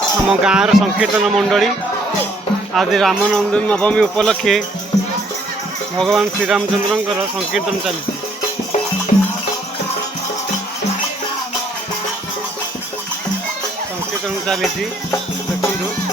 आम गाँव संकीर्तन मंडली आज रामनंद नवमी उपलक्षे भगवान श्रीरामचंद्र संकीर्तन चली संकीर्तन चली देखु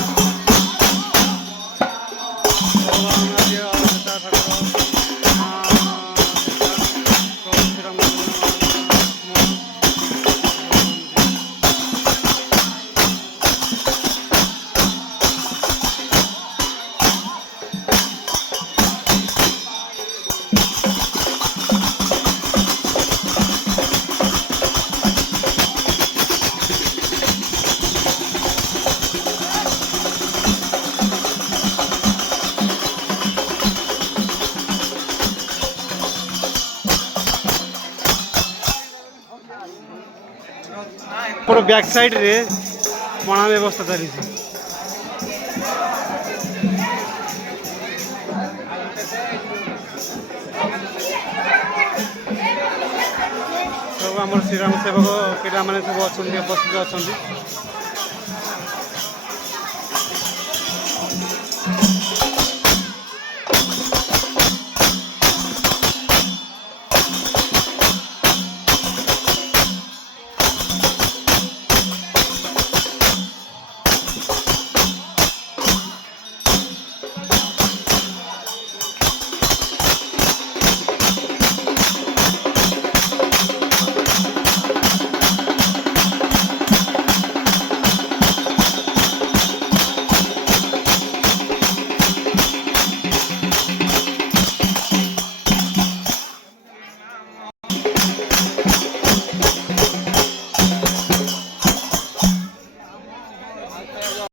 बैक साइड रे पणा व्यवस्था चली सब आम श्रीराम सेवक पिला माने सब अच्छा उपस्थित अच्छा।